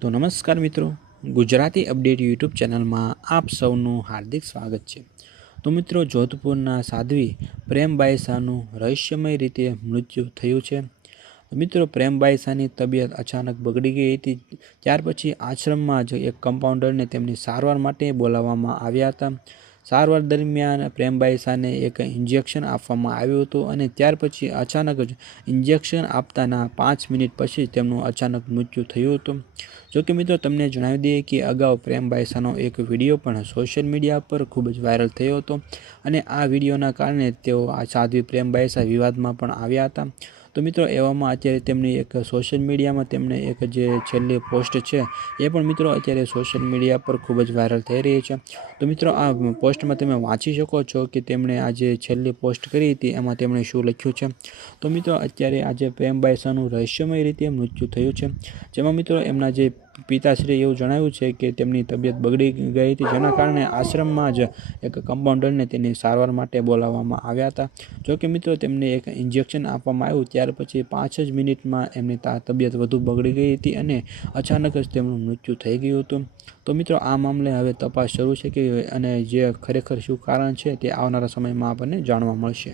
તો નમસ્કાર મિત્રો, ગુજરાતી અપડેટ યુટ્યુબ ચેનલમાં આપ સૌનું હાર્દિક સ્વાગત છે। તો મિત્રો, જોધપુરના સાધ્વી પ્રેમબાઈ શાહનું રહસ્યમય રીતે મૃત્યુ થયું છે। મિત્રો, પ્રેમબાઈ શાહની તબિયત અચાનક બગડી ગઈ હતી। ત્યાર પછી આશ્રમમાં જ એક કમ્પાઉન્ડરને તેમની સારવાર માટે બોલાવવામાં આવ્યા હતા। સારવાર દરમિયાન પ્રેમબાઈ શાહને એક ઇન્જેક્શન આપવામાં આવ્યું હતું અને ત્યાર પછી અચાનક જ ઇન્જેક્શન આપતાના 5 મિનિટ પછી તેમનું અચાનક મૃત્યુ થયું હતું। જોકે મિત્રો, તમને જણાવી દઈએ કે અગાઉ પ્રેમબાઈ શાહનો એક વિડીયો પણ સોશિયલ મીડિયા પર ખૂબ જ વાયરલ થયો હતો અને આ વિડીયોના કારણે તેઓ આ સાધ્વી પ્રેમબાઈ શાહ વિવાદમાં પણ આવ્યા હતા। તો મિત્રો, એવામાં અત્યારે તેમની એક સોશિયલ મીડિયામાં તેમને એક જે છેલ્લી પોસ્ટ છે એ પણ મિત્રો અત્યારે સોશિયલ મીડિયા પર ખૂબ જ વાયરલ થઈ રહી છે। તો મિત્રો, આ પોસ્ટમાં તમે વાંચી શકો છો કે તેમણે આજે છેલ્લી પોસ્ટ કરી હતી એમાં તેમણે શું લખ્યું છે। તો મિત્રો, અત્યારે આજે પ્રેમબાઈ શાહનું રહસ્યમય રીતે મૃત્યુ થયું છે, જેમાં મિત્રો એમના જે પિતાશ્રી એવું જણાવ્યું છે કે તેમની તબિયત બગડી ગઈ હતી, જેના કારણે આશ્રમમાં જ એક કમ્પાઉન્ડરને તેની સારવાર માટે બોલાવવામાં આવ્યા હતા। જોકે મિત્રો, તેમને એક ઇન્જેક્શન આપવામાં આવ્યું ત્યાર પછી 5 જ મિનિટમાં એમની તબિયત વધુ બગડી ગઈ હતી અને અચાનક જ તેમનું મૃત્યુ થઈ ગયું હતું। તો મિત્રો, આ મામલે હવે તપાસ શરૂ છે કે અને જે ખરેખર શું કારણ છે તે આવનારા સમયમાં આપણને જાણવા મળશે।